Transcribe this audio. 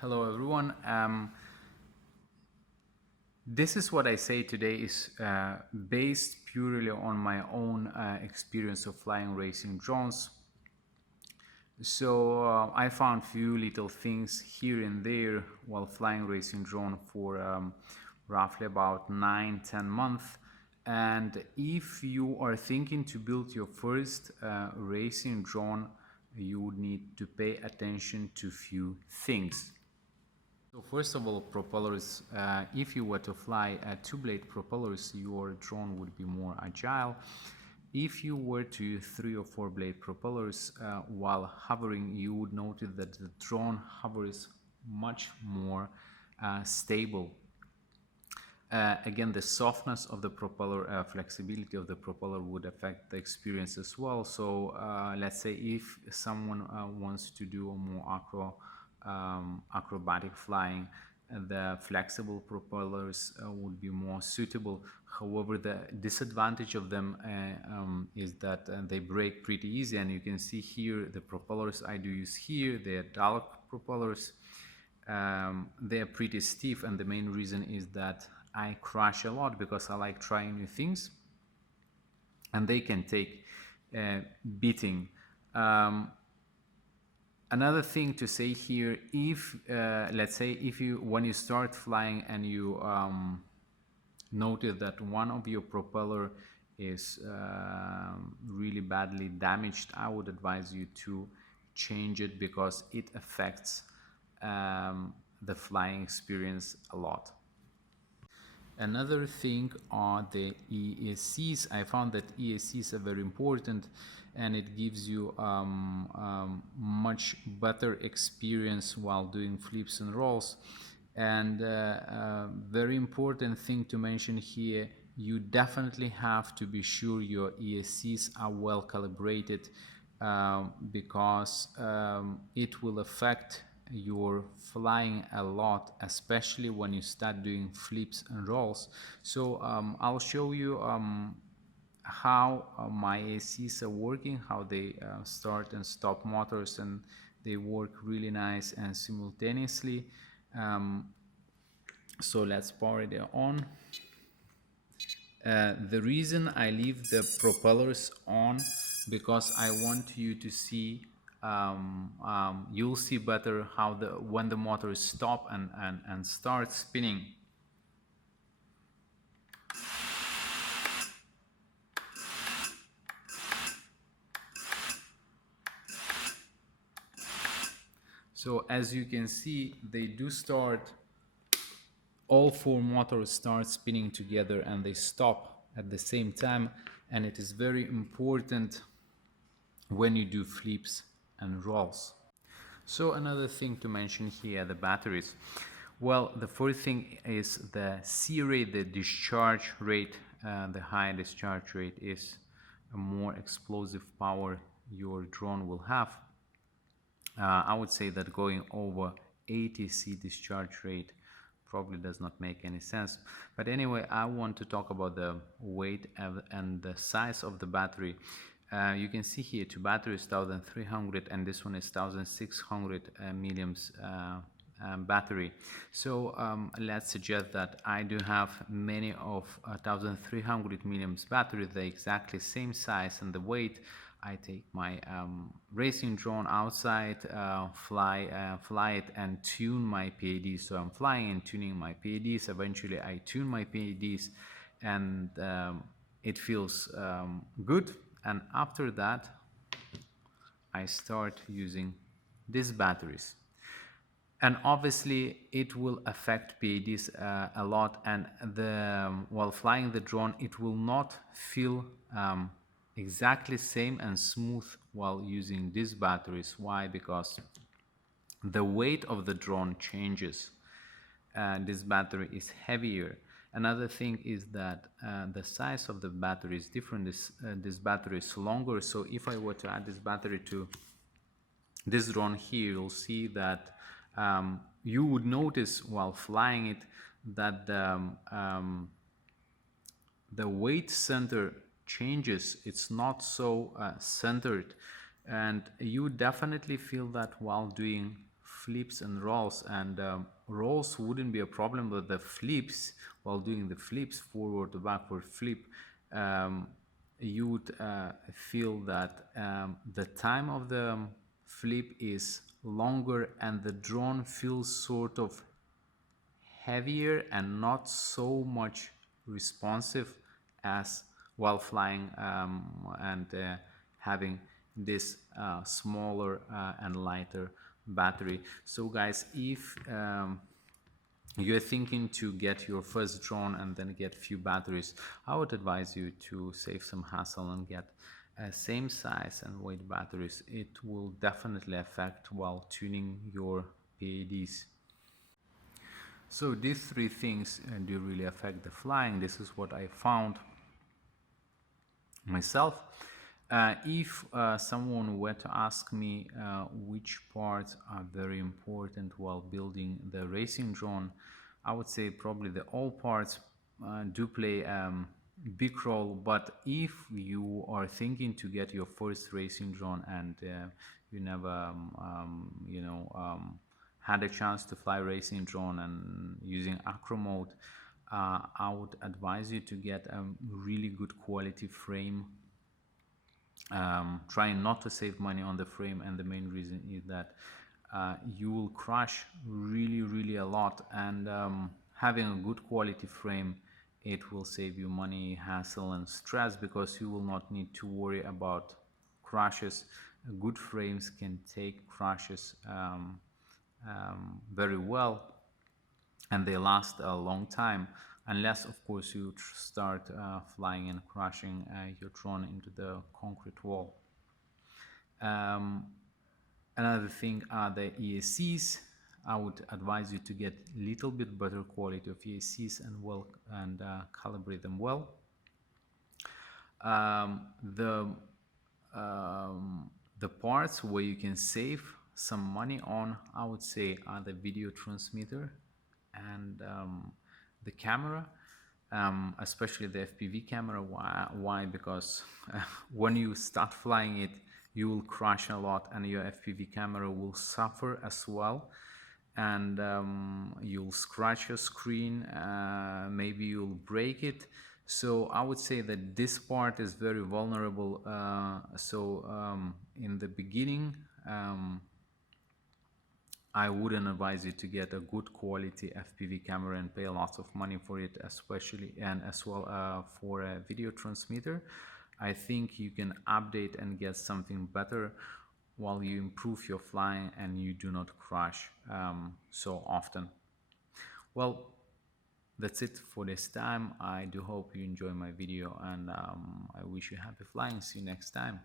Hello everyone. This is what I say today is based purely on my own experience of flying racing drones. So I found few little things here and there while flying racing drone for roughly about 9-10 months. And if you are thinking to build your first racing drone, you would need to pay attention to few things. So first of all, propellers. If you were to fly two-blade propellers, your drone would be more agile. If you were to use 3 or 4 blade propellers while hovering, you would notice that the drone hovers much more stable. Again, the softness of the propeller, flexibility of the propeller would affect the experience as well. So let's say if someone wants to do a more acrobatic flying, the flexible propellers would be more suitable. However, the disadvantage of them is that they break pretty easy, and you can see here the propellers I do use here, they are dark propellers. They are pretty stiff, and the main reason is that I crash a lot because I like trying new things, and they can take beating. Another thing to say here, if let's say if you when you start flying and you notice that one of your propeller is really badly damaged, I would advise you to change it because it affects the flying experience a lot. Another thing are the ESCs. I found that ESCs are very important, and it gives you much better experience while doing flips and rolls. And very important thing to mention here, you definitely have to be sure your ESCs are well calibrated because it will affect your flying a lot, especially when you start doing flips and rolls. So I'll show you how my ACs are working, how they start and stop motors, and they work really nice and simultaneously. So let's power it on. The reason I leave the propellers on because I want you to see you'll see better how when the motors stop and start spinning. So as you can see, they do start, all 4 motors start spinning together and they stop at the same time, and it is very important when you do flips and rolls. So another thing to mention here, the batteries. Well, the first thing is the C rate, the discharge rate. The higher discharge rate is a more explosive power your drone will have. I would say that going over 80 C discharge rate probably does not make any sense. But anyway, I want to talk about the weight and the size of the battery. You can see here two batteries, 1300, and this one is 1600 milliamps battery. So let's suggest that I do have many of 1300 milliamps battery, the exactly same size and the weight. I take my racing drone outside, fly it and tune my PIDs. So I'm flying and tuning my PIDs. Eventually I tune my PIDs, and it feels good. And after that I start using these batteries, and obviously it will affect PIDs a lot, and while flying the drone it will not feel exactly same and smooth while using these batteries. Why? Because the weight of the drone changes. This battery is heavier. Another thing is that the size of the battery is different. This battery is longer, so if I were to add this battery to this drone here, you'll see that you would notice while flying it that the weight center changes. It's not so centered, and you definitely feel that while doing flips and rolls, and rolls wouldn't be a problem, but the flips, while doing the flips, forward to backward flip, you would feel that the time of the flip is longer and the drone feels sort of heavier and not so much responsive as while flying and having this smaller and lighter battery. So guys, if you're thinking to get your first drone and then get few batteries, I would advise you to save some hassle and get same size and weight batteries. It will definitely affect while tuning your PADs. So these three things do really affect the flying. This is what I found myself. If someone were to ask me which parts are very important while building the racing drone, I would say probably the all parts do play big role. But if you are thinking to get your first racing drone and you never had a chance to fly racing drone and using acro mode, I would advise you to get a really good quality frame. Trying not to save money on the frame, and the main reason is that you will crash really a lot, and having a good quality frame, it will save you money, hassle and stress, because you will not need to worry about crashes. Good frames can take crashes very well, and they last a long time, unless of course you start flying and crashing your drone into the concrete wall. Another thing are the ESCs. I would advise you to get little bit better quality of ESCs and calibrate them well. The parts where you can save some money on, I would say, are the video transmitter and the camera, especially the FPV camera. Why? Because when you start flying it, you will crash a lot, and your FPV camera will suffer as well, and you'll scratch your screen, maybe you'll break it. So I would say that this part is very vulnerable. In the beginning, I wouldn't advise you to get a good quality FPV camera and pay lots of money for it, especially and as well for a video transmitter. I think you can update and get something better while you improve your flying and you do not crash so often. Well, that's it for this time. I do hope you enjoy my video, and I wish you happy flying. See you next time.